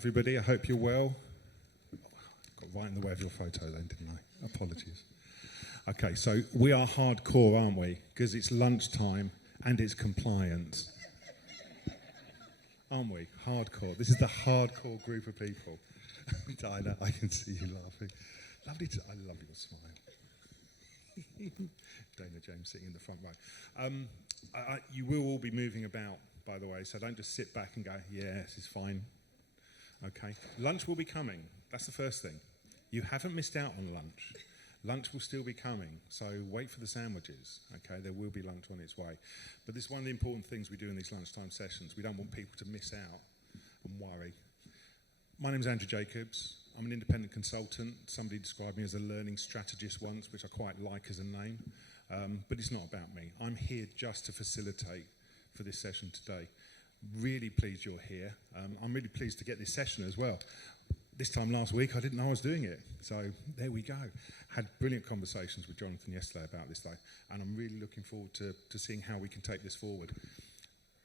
everybody. I hope you're well. Got right in the way of your photo then, didn't I? Apologies. Okay, so we are hardcore, aren't we? Because it's lunchtime and it's compliance. Aren't we? Hardcore. This is the hardcore group of people. Dinah, I can see you laughing. Lovely I love your smile. Dana James sitting in the front row. You will all be moving about, by the way, so don't just sit back and go, yes, it's fine. Okay. Lunch will be coming. That's the first thing. You haven't missed out on lunch. Lunch will still be coming, so wait for the sandwiches. Okay, there will be lunch on its way. But this is one of the important things we do in these lunchtime sessions. We don't want people to miss out and worry. My name is Andrew Jacobs. I'm an independent consultant. Somebody described me as a learning strategist once, which I quite like as a name. But it's not about me. I'm here just to facilitate for this session today. Really pleased you're here. I'm really pleased to get this session as well. This time last week, I didn't know I was doing it. So there we go. Had brilliant conversations with Jonathan yesterday about this though, and I'm really looking forward to seeing how we can take this forward.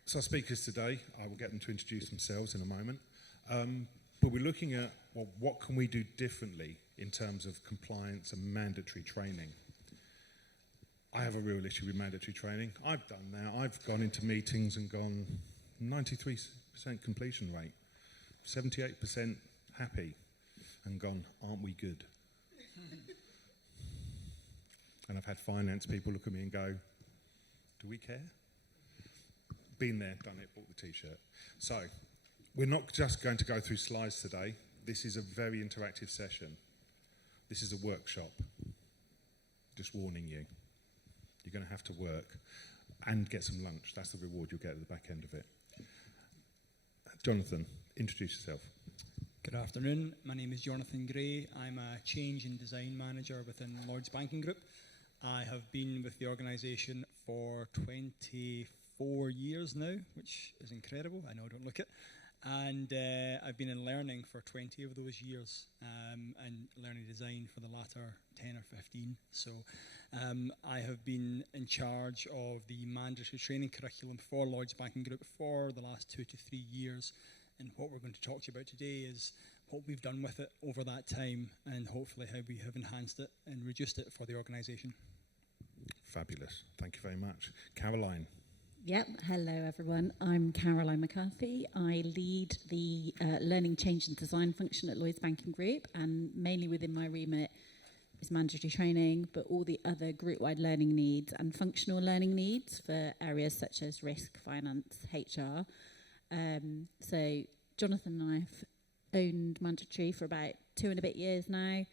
So our speakers today, I will get them to introduce themselves in a moment. But we're looking at, well, what can we do differently in terms of compliance and mandatory training? I have a real issue with mandatory training. I've done that. I've gone into meetings and gone 93% completion rate, 78% happy, and gone, aren't we good? And I've had finance people look at me and go, do we care? Been there, done it, bought the t-shirt. So, we're not just going to go through slides today. This is a very interactive session. This is a workshop. Just warning you. You're going to have to work and get some lunch. That's the reward you'll get at the back end of it. Jonathan, introduce yourself. Good afternoon. My name is Jonathan Gray. I'm a change and design manager within Lloyd's Banking Group. I have been with the organisation for 24 years now, which is incredible. I know I don't look it. And I've been in learning for 20 of those years and learning design for the latter 10 or 15. So I have been in charge of the mandatory training curriculum for Lloyd's Banking Group for the last 2 to 3 years. And what we're going to talk to you about today is what we've done with it over that time and hopefully how we have enhanced it and reduced it for the organisation. Fabulous. Thank you very much. Caroline. Yep, hello everyone. I'm Caroline McCarthy. I lead the learning change and design function at Lloyd's Banking Group, and mainly within my remit is mandatory training, but all the other group-wide learning needs and functional learning needs for areas such as risk, finance, HR. So Jonathan and I have owned mandatory for about 2 and a bit years now.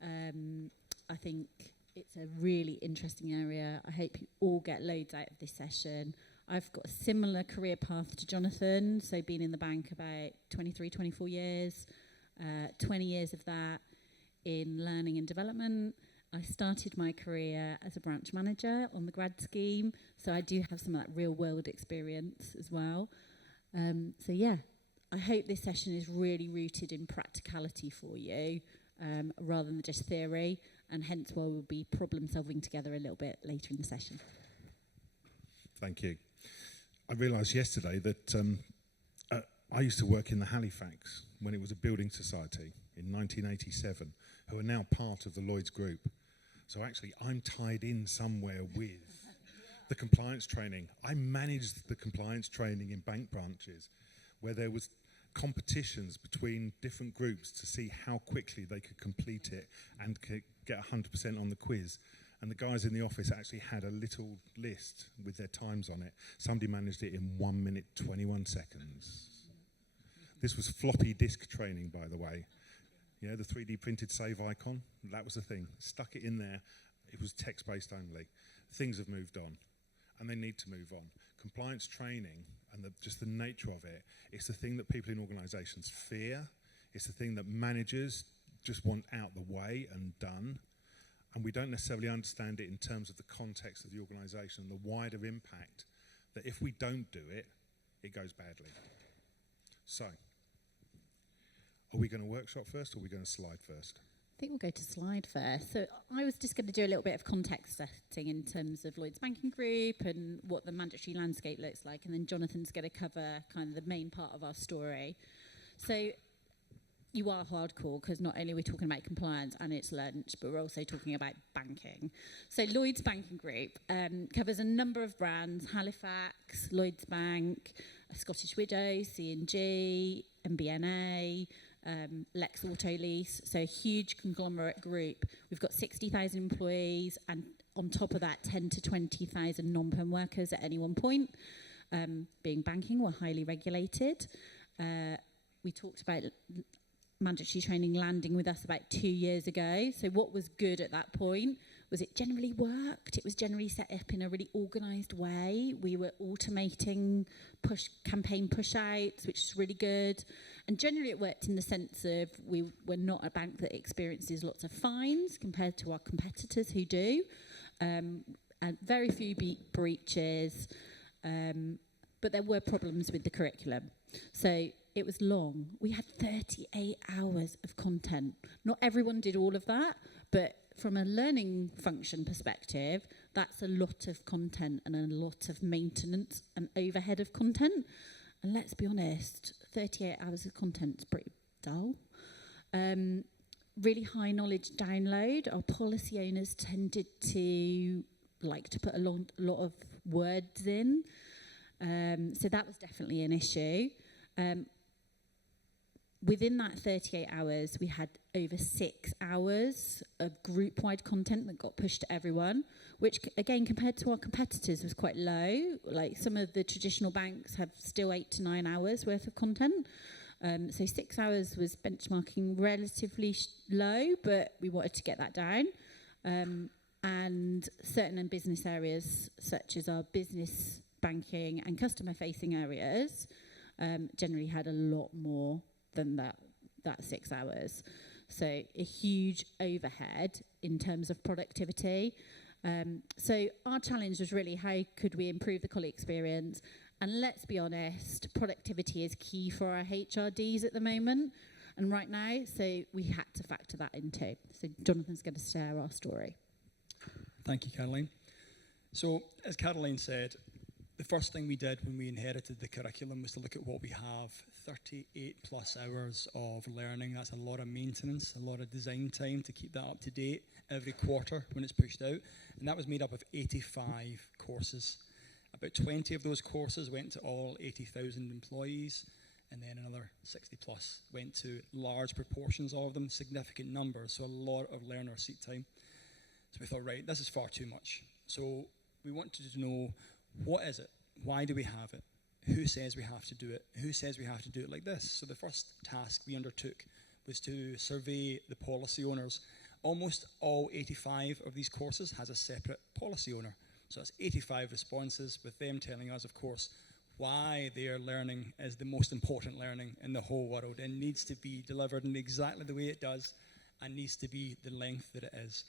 I think it's a really interesting area. I hope you all get loads out of this session. I've got a similar career path to Jonathan, so been in the bank about 23, 24 years, 20 years of that in learning and development. I started my career as a branch manager on the grad scheme, so I do have some of that real world experience as well. So yeah, I hope this session is really rooted in practicality for you, rather than just theory, and hence why we'll be problem solving together a little bit later in the session. Thank you. I realised yesterday that I used to work in the Halifax when it was a building society in 1987, who are now part of the Lloyd's Group. So actually, I'm tied in somewhere with the compliance training. I managed the compliance training in bank branches where there was competitions between different groups to see how quickly they could complete it and get 100% on the quiz. And the guys in the office actually had a little list with their times on it. Somebody managed it in 1 minute, 21 seconds. This was floppy disk training, by the way. You know, the 3D printed save icon, that was the thing. Stuck it in there. It was text-based only. Things have moved on, and they need to move on. Compliance training and just the nature of it, it's the thing that people in organisations fear. It's the thing that managers just want out the way and done. And we don't necessarily understand it in terms of the context of the organisation and the wider impact that if we don't do it, it goes badly. So, are we going to workshop first or are we going to slide first? I think we'll go to slide first. So I was just going to do a little bit of context setting in terms of Lloyd's Banking Group and what the mandatory landscape looks like, and then Jonathan's going to cover kind of the main part of our story. So you are hardcore because not only are we talking about compliance and it's lunch, but we're also talking about banking. So Lloyd's Banking Group covers a number of brands: Halifax, Lloyd's Bank, Scottish Widows, C&G, MBNA, Lex Auto Lease. So a huge conglomerate group. We've got 60,000 employees, and on top of that, 10 to 20,000 non-perm workers at any one point. Being banking, we're highly regulated. We talked about mandatory training landing with us about 2 years ago. So what was good at that point was it generally worked. It was generally set up in a really organised way. We were automating campaign push-outs, which is really good. And generally it worked in the sense of we were not a bank that experiences lots of fines compared to our competitors who do. And very few breaches. But there were problems with the curriculum. So it was long. We had 38 hours of content. Not everyone did all of that, but from a learning function perspective, that's a lot of content and a lot of maintenance and overhead of content. And let's be honest, 38 hours of content is pretty dull. Really high knowledge download. Our policy owners tended to like to put a lot of words in. So that was definitely an issue. Within that 38 hours, we had over 6 hours of group-wide content that got pushed to everyone, which, again, compared to our competitors, was quite low. Like, some of the traditional banks have still 8 to 9 hours worth of content. So 6 hours was benchmarking relatively low, but we wanted to get that down. And certain business areas, such as our business banking and customer-facing areas, generally had a lot more than that 6 hours. So a huge overhead in terms of productivity. So our challenge was really how could we improve the colleague experience? And let's be honest, productivity is key for our HRDs at the moment and right now, so we had to factor that in too. So Jonathan's going to share our story. Thank you, Caroline. So, as Caroline said, the first thing we did when we inherited the curriculum was to look at what we have. 38 plus hours of learning. That's a lot of maintenance, a lot of design time to keep that up to date every quarter when it's pushed out. And that was made up of 85 courses. About 20 of those courses went to all 80,000 employees, and then another 60 plus went to large proportions of them, significant numbers, so a lot of learner seat time. So we thought, right, this is far too much. So we wanted to know, what is it? Why do we have it? Who says we have to do it? Who says we have to do it like this? So the first task we undertook was to survey the policy owners. Almost all 85 of these courses has a separate policy owner. So that's 85 responses with them telling us, of course, why their learning is the most important learning in the whole world and needs to be delivered in exactly the way it does and needs to be the length that it is.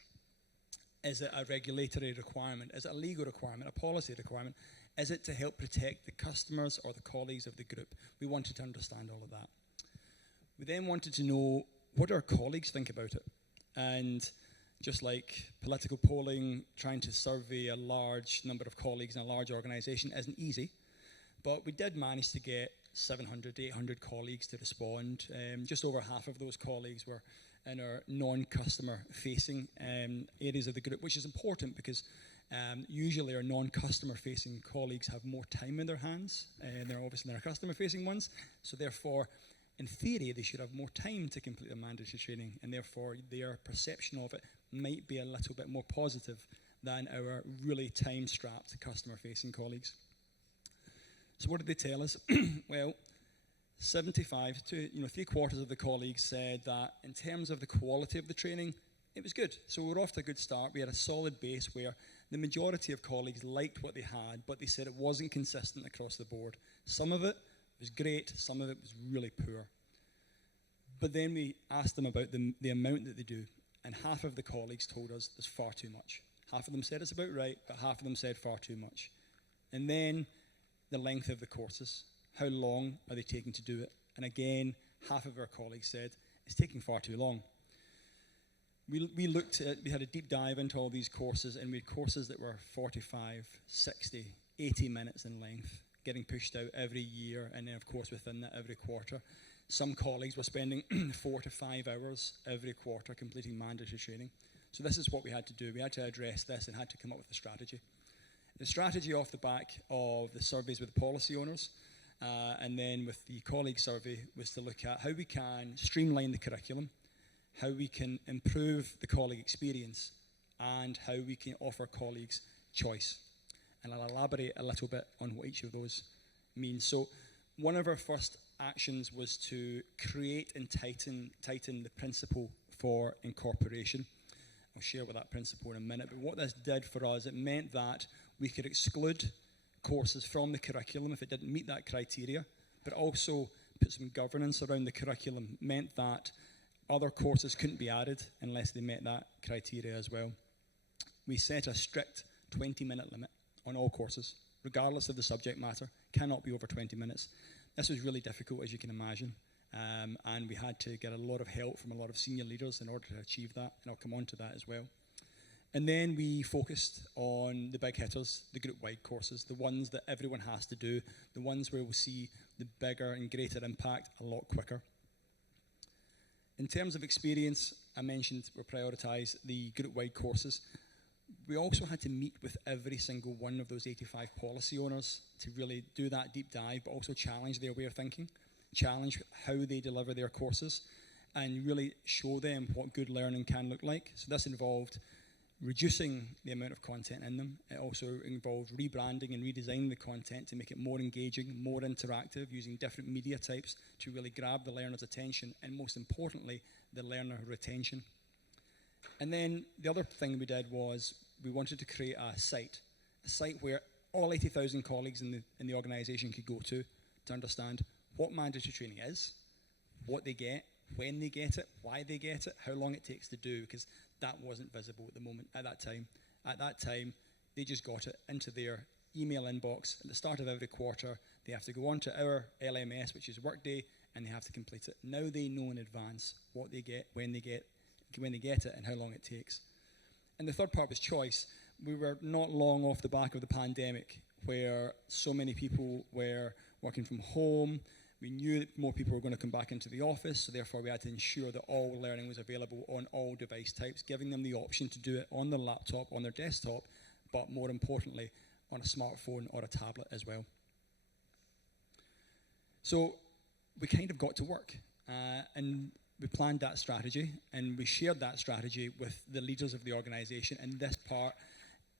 Is it a regulatory requirement? Is it a legal requirement, a policy requirement? Is it to help protect the customers or the colleagues of the group? We wanted to understand all of that. We then wanted to know, what do our colleagues think about it? And just like political polling, trying to survey a large number of colleagues in a large organisation isn't easy, but we did manage to get 700 to 800 colleagues to respond. Just over half of those colleagues were in our non-customer facing areas of the group, which is important because usually our non-customer facing colleagues have more time in their hands, and they're obviously our customer facing ones, so therefore in theory they should have more time to complete their mandatory training, and therefore their perception of it might be a little bit more positive than our really time-strapped customer facing colleagues. So what did they tell us? Well, 75 to 3/4 of the colleagues said that in terms of the quality of the training, it was good. So we were off to a good start. We had a solid base where the majority of colleagues liked what they had, but they said it wasn't consistent across the board. Some of it was great, some of it was really poor. But then we asked them about the amount that they do, and half of the colleagues told us there's far too much. Half of them said it's about right, but half of them said far too much. And then the length of the courses. How long are they taking to do it? And again, half of our colleagues said it's taking far too long. We looked at, we had a deep dive into all these courses, and we had courses that were 45, 60, 80 minutes in length, getting pushed out every year, and then of course within that every quarter. Some colleagues were spending 4 to 5 hours every quarter completing mandatory training. So this is what we had to do. We had to address this and had to come up with a strategy. The strategy off the back of the surveys with the policy owners and then with the colleague survey was to look at how we can streamline the curriculum, how we can improve the colleague experience, and how we can offer colleagues choice. And I'll elaborate a little bit on what each of those means. So one of our first actions was to create and tighten the principle for incorporation. I'll share with that principle in a minute, but what this did for us, it meant that we could exclude courses from the curriculum if it didn't meet that criteria, but also put some governance around the curriculum, meant that other courses couldn't be added unless they met that criteria as well. We set a strict 20-minute limit on all courses, regardless of the subject matter, cannot be over 20 minutes. This was really difficult, as you can imagine, and we had to get a lot of help from a lot of senior leaders in order to achieve that, and I'll come on to that as well. And then we focused on the big hitters, the group-wide courses, the ones that everyone has to do, the ones where we'll see the bigger and greater impact a lot quicker. In terms of experience, I mentioned we prioritised the group-wide courses. We also had to meet with every single one of those 85 policy owners to really do that deep dive, but also challenge their way of thinking, challenge how they deliver their courses, and really show them what good learning can look like. So this involved reducing the amount of content in them. It also involved rebranding and redesigning the content to make it more engaging, more interactive, using different media types to really grab the learner's attention, and most importantly, the learner retention. And then the other thing we did was we wanted to create a site where all 80,000 colleagues in the organisation could go to understand what mandatory training is, what they get, when they get it, why they get it, how long it takes to do, because that wasn't visible at the moment, at that time. At that time, they just got it into their email inbox. At the start of every quarter, they have to go on to our LMS, which is Workday, and they have to complete it. Now they know in advance what they get, when they get it, and how long it takes. And the third part was choice. We were not long off the back of the pandemic, where so many people were working from home. We knew that more people were going to come back into the office, so therefore we had to ensure that all learning was available on all device types, giving them the option to do it on their laptop, on their desktop, but more importantly, on a smartphone or a tablet as well. So we kind of got to work, and we planned that strategy, and we shared that strategy with the leaders of the organisation, and this part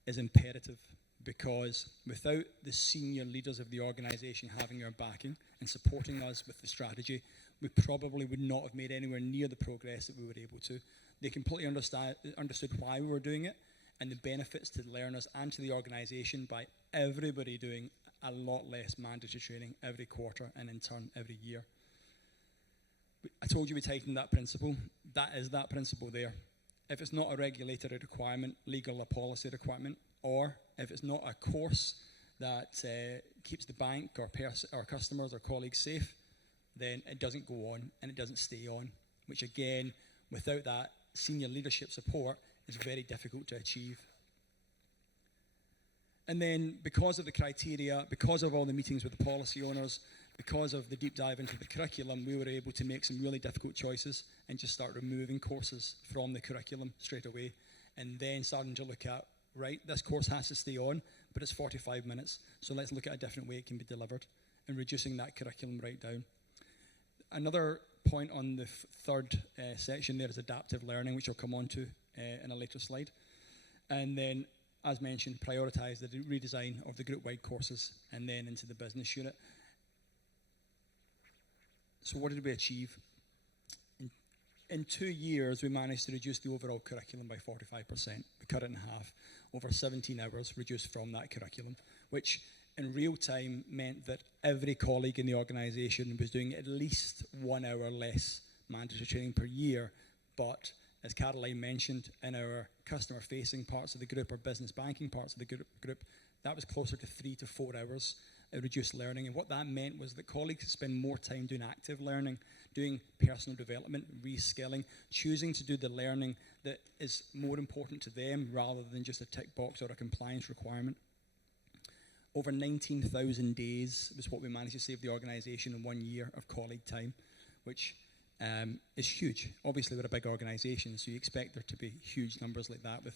is imperative, because without the senior leaders of the organisation having our backing and supporting us with the strategy, we probably would not have made anywhere near the progress that we were able to. They completely understood why we were doing it and the benefits to the learners and to the organisation by everybody doing a lot less mandatory training every quarter and in turn every year. I told you we tightened that principle. That is that principle there. If it's not a regulatory requirement, legal or policy requirement, or if it's not a course that keeps the bank or our customers or colleagues safe, then it doesn't go on and it doesn't stay on, which again, without that senior leadership support, is very difficult to achieve. And then because of the criteria, because of all the meetings with the policy owners, because of the deep dive into the curriculum, we were able to make some really difficult choices and just start removing courses from the curriculum straight away, and then starting to look at, right, this course has to stay on, but it's 45 minutes, so let's look at a different way it can be delivered, and reducing that curriculum right down. Another point on the third section there is adaptive learning, which I'll come on to in a later slide. And then, as mentioned, prioritise the redesign of the group-wide courses and then into the business unit. So what did we achieve? In 2 years, we managed to reduce the overall curriculum by 45%. We cut it in half, over 17 hours reduced from that curriculum, which in real time meant that every colleague in the organisation was doing at least 1 hour less mandatory training per year. But as Caroline mentioned, in our customer-facing parts of the group or business banking parts of the group, that was closer to 3 to 4 hours of reduced learning. And what that meant was that colleagues could spend more time doing active learning, doing personal development, reskilling, choosing to do the learning that is more important to them rather than just a tick box or a compliance requirement. Over 19,000 days was what we managed to save the organisation in 1 year of colleague time, which is huge. Obviously, we're a big organisation, so you expect there to be huge numbers like that with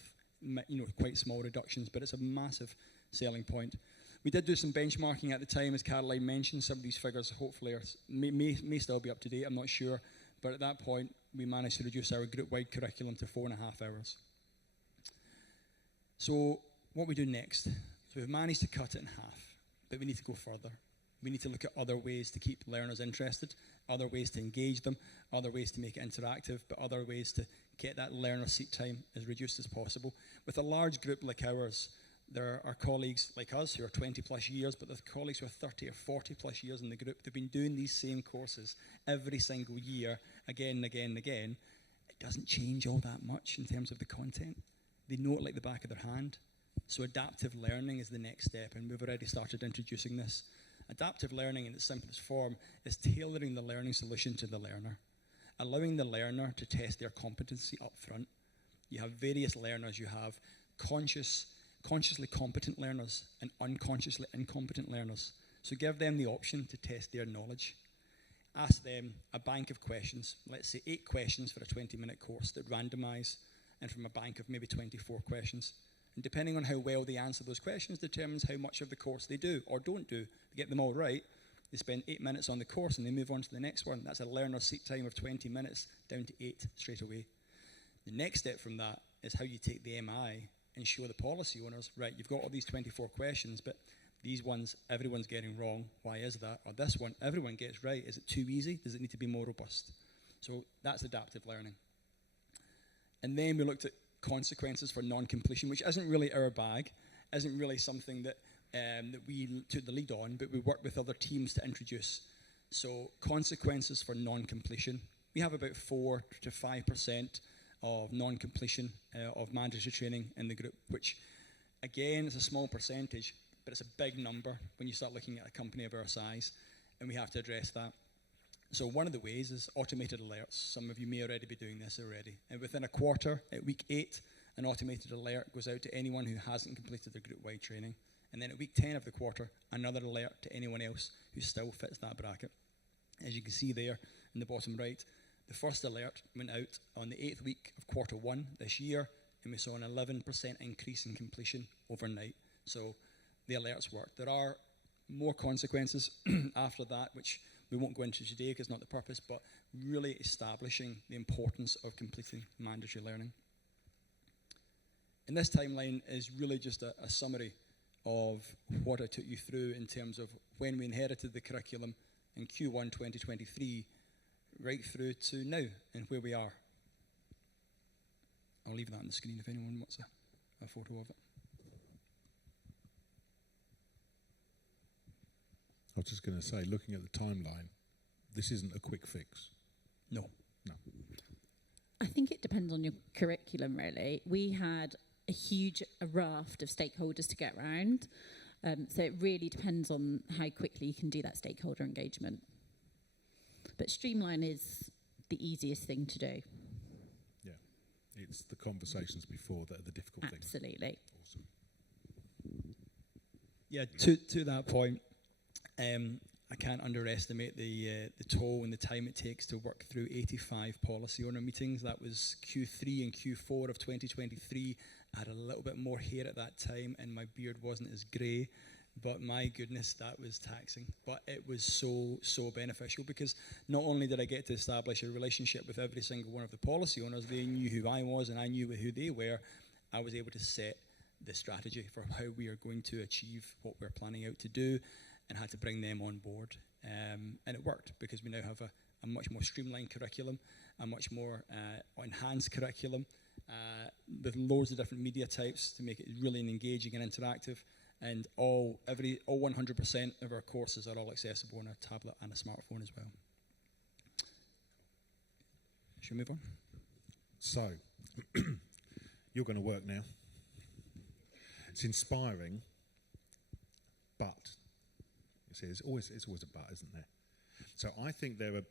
quite small reductions, but it's a massive selling point. We did do some benchmarking at the time, as Caroline mentioned. Some of these figures hopefully may still be up to date, I'm not sure. But at that point, we managed to reduce our group-wide curriculum to 4.5 hours. So what we do next? So we've managed to cut it in half, but we need to go further. We need to look at other ways to keep learners interested, other ways to engage them, other ways to make it interactive, but other ways to get that learner seat time as reduced as possible. With a large group like ours, there are colleagues like us who are 20 plus years, but there's colleagues who are 30 or 40 plus years in the group. They've been doing these same courses every single year, again and again and again. It doesn't change all that much in terms of the content. They know it like the back of their hand. So adaptive learning is the next step, and we've already started introducing this. Adaptive learning in its simplest form is tailoring the learning solution to the learner, allowing the learner to test their competency up front. You have various learners. You have consciously competent learners and unconsciously incompetent learners. So give them the option to test their knowledge. Ask them a bank of questions, let's say 8 questions for a 20-minute course that randomise, and from a bank of maybe 24 questions. And depending on how well they answer those questions determines how much of the course they do or don't do. To get them all right, they spend 8 minutes on the course and they move on to the next one. That's a learner seat time of 20 minutes down to 8 straight away. The next step from that is how you take the MI and show the policy owners, right, you've got all these 24 questions, but these ones everyone's getting wrong. Why is that? Or this one everyone gets right. Is it too easy? Does it need to be more robust? So that's adaptive learning. And then we looked at consequences for non-completion, which isn't really our bag, isn't really something that we took the lead on, but we worked with other teams to introduce. So consequences for non-completion. We have about 4 to 5% of non-completion of mandatory training in the group, which again is a small percentage, but it's a big number when you start looking at a company of our size, and we have to address that. So one of the ways is automated alerts. Some of you may already be doing this already. And within a quarter, at week 8, an automated alert goes out to anyone who hasn't completed their group-wide training. And then at week 10 of the quarter, another alert to anyone else who still fits that bracket. As you can see there in the bottom right, the first alert went out on the 8th week of quarter 1 this year, and we saw an 11% increase in completion overnight. So the alerts worked. There are more consequences after that, which we won't go into today because it's not the purpose, but really establishing the importance of completing mandatory learning. And this timeline is really just a summary of what I took you through in terms of when we inherited the curriculum in Q1 2023, right through to now and where we are. I'll leave that on the screen if anyone wants a photo of it. I was just going to say, looking at the timeline, this isn't a quick fix. No. I think it depends on your curriculum, really. We had a raft of stakeholders to get around. So it really depends on how quickly you can do that stakeholder engagement. But streamline is the easiest thing to do. Yeah, it's the conversations before that are the difficult things. Absolutely. Awesome. Yeah, to that point, I can't underestimate the toll and the time it takes to work through 85 policy owner meetings. That was Q3 and Q4 of 2023. I had a little bit more hair at that time and my beard wasn't as grey, but my goodness, that was taxing. But it was so beneficial because not only did I get to establish a relationship with every single one of the policy owners, they knew who I was and I knew who they were, I was able to set the strategy for how we are going to achieve what we're planning out to do, and had to bring them on board. And it worked because we now have a much more streamlined curriculum, a much more enhanced curriculum with loads of different media types to make it really engaging and interactive. And all 100% of our courses are all accessible on a tablet and a smartphone as well. Should we move on? So, you're going to work now. It's inspiring, but see, it's always a but, isn't there? So I think there are,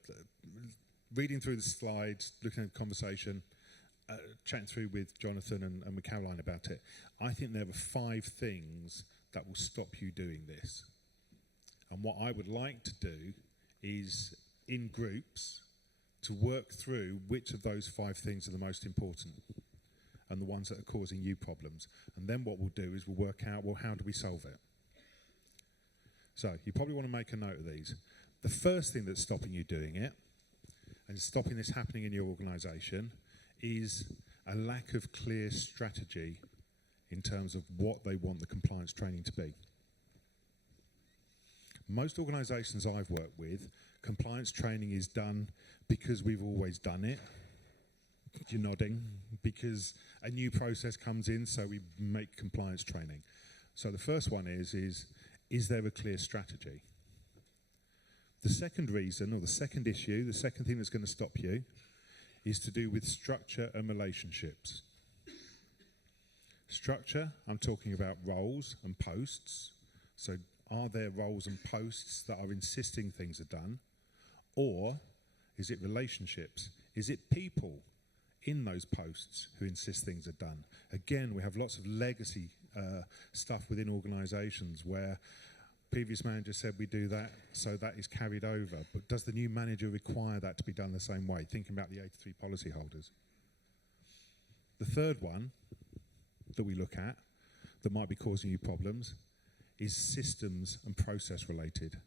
reading through the slides, looking at the conversation, chatting through with Jonathan and with Caroline about it, I think there are 5 things that will stop you doing this. And what I would like to do is, in groups, to work through which of those 5 things are the most important and the ones that are causing you problems. And then what we'll do is we'll work out, well, how do we solve it? So you probably want to make a note of these. The first thing that's stopping you doing it, and stopping this happening in your organisation, is a lack of clear strategy in terms of what they want the compliance training to be. Most organisations I've worked with, compliance training is done because we've always done it. You're nodding. Because a new process comes in, so we make compliance training. So the first one is there a clear strategy? The second reason, or the second issue, the second thing that's going to stop you, is to do with structure and relationships. Structure, I'm talking about roles and posts. So are there roles and posts that are insisting things are done? Or is it relationships? Is it people in those posts who insist things are done? Again, we have lots of legacy stuff within organisations where previous manager said we do that, so that is carried over. But does the new manager require that to be done the same way? Thinking about the 83 policyholders. The third one that we look at that might be causing you problems is systems and process related.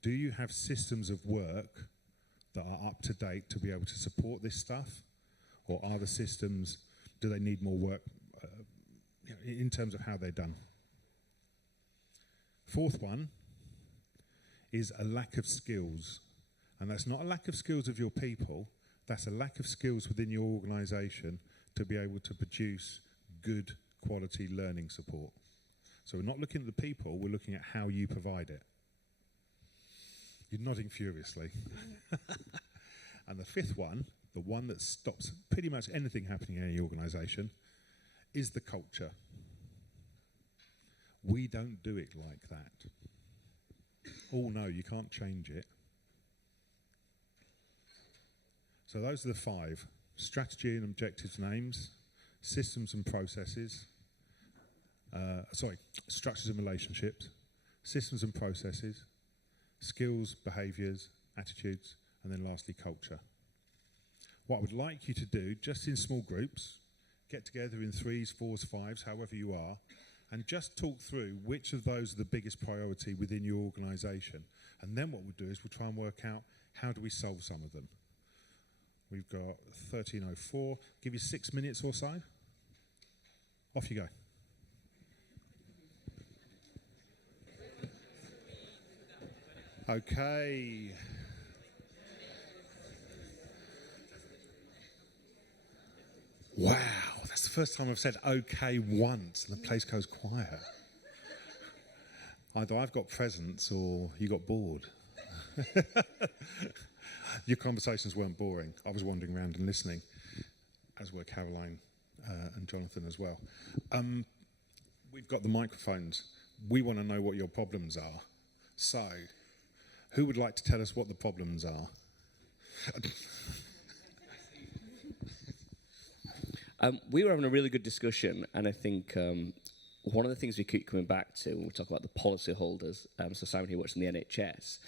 Do you have systems of work that are up to date to be able to support this stuff? Or are the systems, do they need more work in terms of how they're done? Fourth one is a lack of skills. And that's not a lack of skills of your people, that's a lack of skills within your organisation to be able to produce good quality learning support. So we're not looking at the people, we're looking at how you provide it. You're nodding furiously. And the fifth one, the one that stops pretty much anything happening in any organisation, is the culture. We don't do it like that. Oh no, you can't change it. So those are the 5. Strategy and objectives names, systems and processes, structures and relationships, systems and processes, skills, behaviours, attitudes, and then lastly culture. What I would like you to do, just in small groups, get together in 3s, 4s, 5s, however you are, and just talk through which of those are the biggest priority within your organisation. And then what we'll do is we'll try and work out how do we solve some of them. We've got 13:04. Give you 6 minutes or so. Off you go. Okay. Wow, that's the first time I've said okay once and the place goes quiet. Either I've got presents or you got bored. Your conversations weren't boring. I was wandering around and listening, as were Caroline and Jonathan as well. We've got the microphones. We want to know what your problems are. So, who would like to tell us what the problems are? We were having a really good discussion, and I think one of the things we keep coming back to when we talk about the policyholders, so Simon here works in the NHS,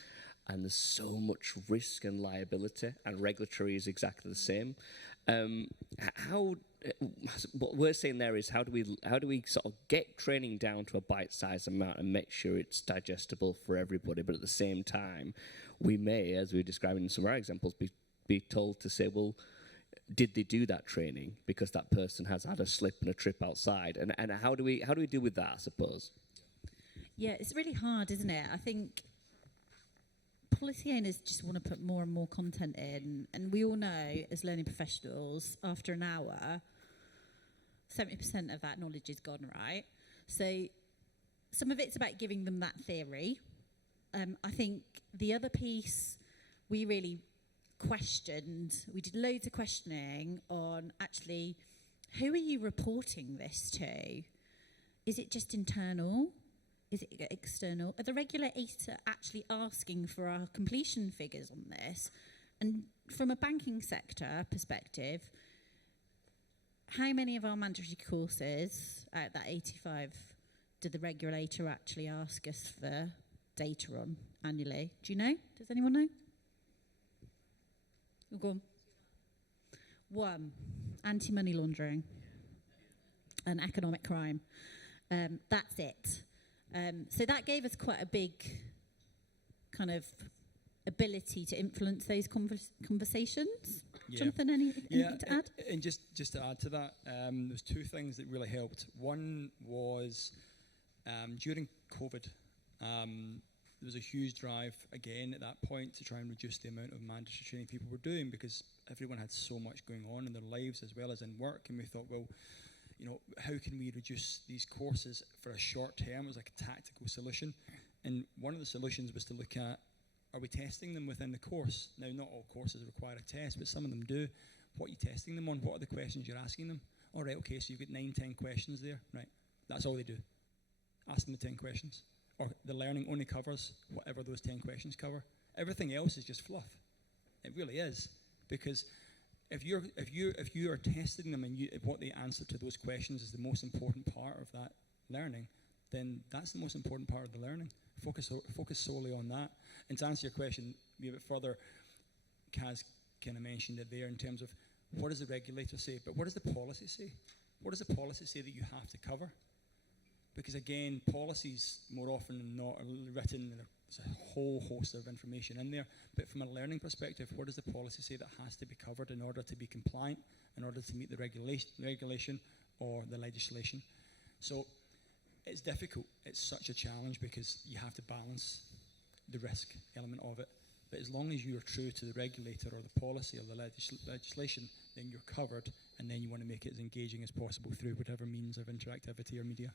and there's so much risk and liability, and regulatory is exactly the same. What we're saying there is how do we sort of get training down to a bite-sized amount and make sure it's digestible for everybody, but at the same time, we may, as we were describing in some of our examples, be told to say, well, did they do that training because that person has had a slip and a trip outside, and how do we deal with that, I suppose? Yeah, it's really hard, isn't it? I think policy owners just want to put more and more content in, and we all know as learning professionals, after an hour, 70% of that knowledge is gone, right? So some of it's about giving them that theory. I think the other piece we really questioned, we did loads of questioning on actually, who are you reporting this to? Is it just internal? Is it external? Are the regulators actually asking for our completion figures on this? And from a banking sector perspective, how many of our mandatory courses out of that 85 did the regulator actually ask us for data on annually? Do you know? Does anyone know? Go on. 1, anti-money laundering and economic crime. That's it. So that gave us quite a big kind of ability to influence those conversations. Yeah. Jonathan, anything to add? And just to add to that, there's 2 things that really helped. One was during COVID, there was a huge drive again at that point to try and reduce the amount of mandatory training people were doing, because everyone had so much going on in their lives as well as in work, and we thought, well, you know, how can we reduce these courses for a short term? It was like a tactical solution, and one of the solutions was to look at, are we testing them within the course? Now, not all courses require a test, but some of them do. What are you testing them on? What are the questions you're asking them? All right, okay, so you've got 9, 10 questions there. Right, that's all they do. Ask them the 10 questions. Or the learning only covers whatever those 10 questions cover. Everything else is just fluff. It really is. Because if you are testing them and what they answer to those questions is the most important part of that learning, then that's the most important part of the learning. Focus solely on that. And to answer your question a bit further, Kaz kind of mentioned it there in terms of what does the regulator say, but what does the policy say? What does the policy say that you have to cover? Because again, policies more often than not are written, and there's a whole host of information in there, but from a learning perspective, what does the policy say that has to be covered in order to be compliant, in order to meet the regulation or the legislation? So it's difficult. It's such a challenge because you have to balance the risk element of it. But as long as you are true to the regulator or the policy or the legislation, then you're covered, and then you want to make it as engaging as possible through whatever means of interactivity or media.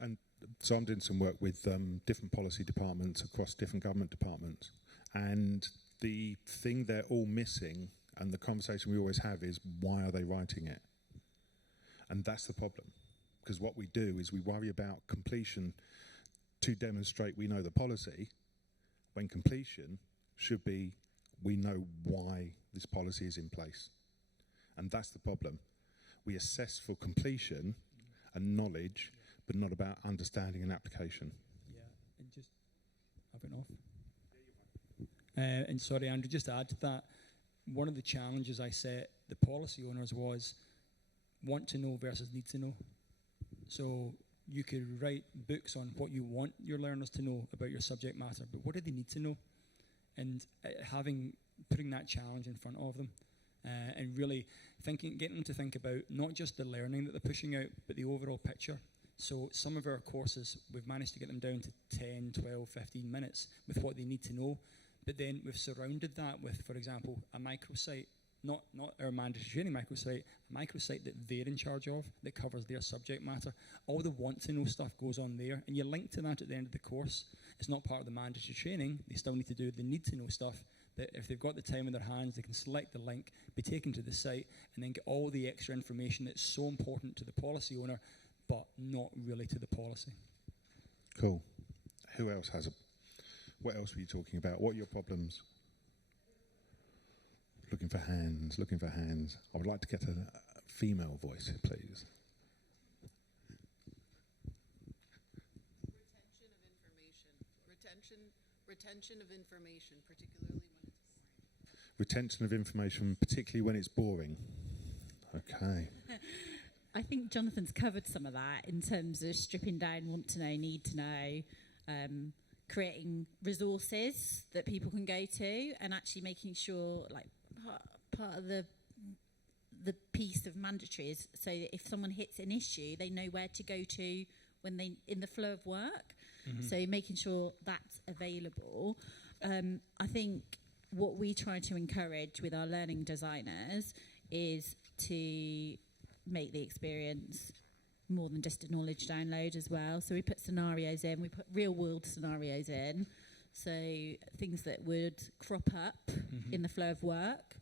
And so I'm doing some work with different policy departments across different government departments. And the thing they're all missing, and the conversation we always have, is why are they writing it? And that's the problem. Because what we do is we worry about completion to demonstrate we know the policy, when completion should be we know why this policy is in place. And that's the problem. We assess for completion and knowledge, but not about understanding and application. Yeah, and just have it off. And sorry, Andrew, just to add to that, one of the challenges I set the policy owners was want to know versus need to know. So you could write books on what you want your learners to know about your subject matter, but what do they need to know? And putting that challenge in front of them, and really getting them to think about not just the learning that they're pushing out, but the overall picture. So some of our courses, we've managed to get them down to 10, 12, 15 minutes with what they need to know, but then we've surrounded that with, for example, a microsite, not our mandatory training microsite, a microsite that they're in charge of, that covers their subject matter. All the want-to-know stuff goes on there, and you link to that at the end of the course. It's not part of the mandatory training. They still need to do the need-to-know stuff, but if they've got the time in their hands, they can select the link, be taken to the site, and then get all the extra information that's so important to the policy owner, but not really to the policy. Cool. Who else has what else were you talking about? What are your problems? Looking for hands. I would like to get a female voice here, please. Retention of information, particularly when it's boring. Retention of information, particularly when it's boring. Okay. I think Jonathan's covered some of that in terms of stripping down want to know, need to know, creating resources that people can go to, and actually making sure, like, part of the piece of mandatory is so that if someone hits an issue, they know where to go to when they in the flow of work. Mm-hmm. So making sure that's available. I think what we try to encourage with our learning designers is to make the experience more than just a knowledge download as well. So we put scenarios in, we put real world scenarios in, so things that would crop up in the flow of work.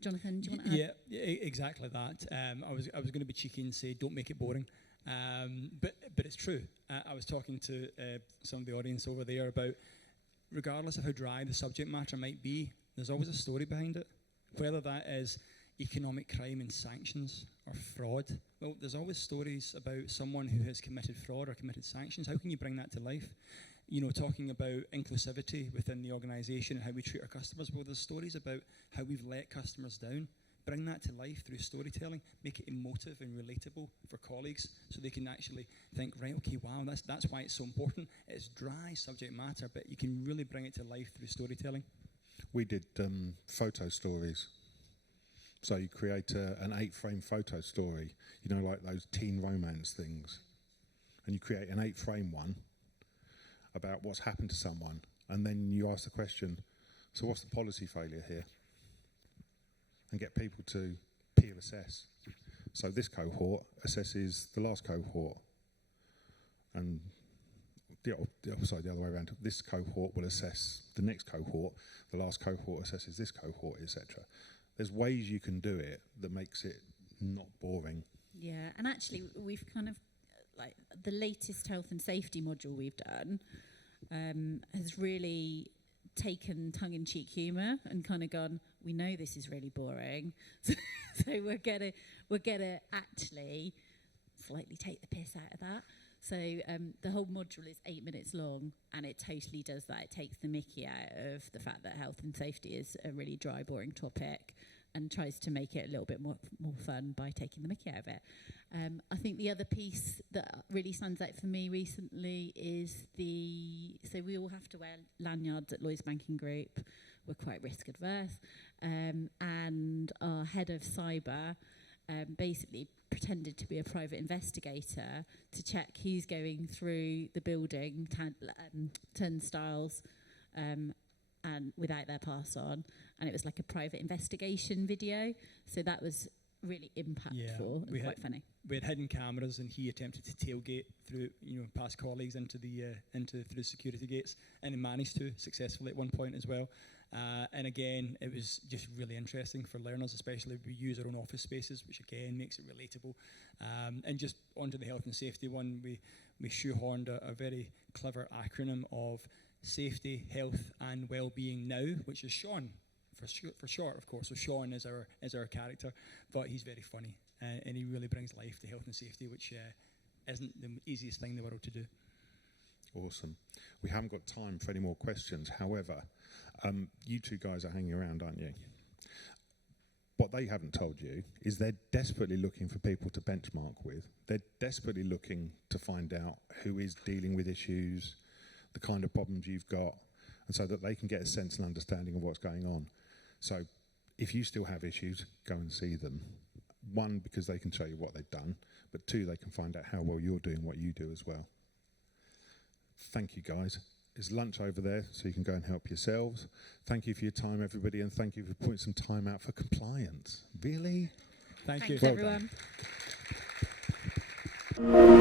Jonathan, do you want to add? Yeah, exactly that. I was going to be cheeky and say don't make it boring, but it's true. I was talking to some of the audience over there about, regardless of how dry the subject matter might be, there's always a story behind it, whether that is economic crime and sanctions or fraud. Well, there's always stories about someone who has committed fraud or committed sanctions. How can you bring that to life? talking about inclusivity within the organisation and how we treat our customers. Well, there's stories about how we've let customers down. Bring that to life through storytelling, make it emotive and relatable for colleagues so they can actually think, right, okay, wow, that's why it's so important. It's dry subject matter, but you can really bring it to life through storytelling. We did photo stories. So you create an 8-frame photo story, like those teen romance things. And you create an 8-frame one about what's happened to someone. And then you ask the question, so what's the policy failure here? And get people to peer assess. So this cohort assesses the last cohort. And the other way around. This cohort will assess the next cohort. The last cohort assesses this cohort, etc. There's ways you can do it that makes it not boring. Yeah, and actually we've kind of, like, the latest health and safety module we've done has really taken tongue-in-cheek humour and kind of gone, we know this is really boring, so we're gonna actually slightly take the piss out of that. So the whole module is 8 minutes long, and it totally does that. It takes the mickey out of the fact that health and safety is a really dry, boring topic, and tries to make it a little bit more fun by taking the mickey out of it. I think the other piece that really stands out for me recently is so we all have to wear lanyards at Lloyd's Banking Group. We're quite risk adverse, and our head of cyber basically pretended to be a private investigator to check who's going through the building, turnstiles, and without their pass on, and it was like a private investigation video. So that was really impactful and quite funny. We had hidden cameras, and he attempted to tailgate through, past colleagues into through security gates, and he managed to successfully at one point as well. And again, it was just really interesting for learners, especially we use our own office spaces, which again makes it relatable. And just onto the health and safety one, we shoehorned a very clever acronym of Safety, Health and Wellbeing Now, which is Sean for short, of course. So Sean is our character, but he's very funny, and he really brings life to health and safety, which isn't the easiest thing in the world to do. Awesome. We haven't got time for any more questions. However, you two guys are hanging around, aren't you? What they haven't told you is they're desperately looking for people to benchmark with. They're desperately looking to find out who is dealing with issues, the kind of problems you've got, and so that they can get a sense and understanding of what's going on. So if you still have issues, go and see them. One, because they can show you what they've done, but two, they can find out how well you're doing what you do as well. Thank you, guys. There's lunch over there, so you can go and help yourselves. Thank you for your time, everybody, and thank you for putting some time out for compliance. Really? Thank you. Thanks, Well everyone. done.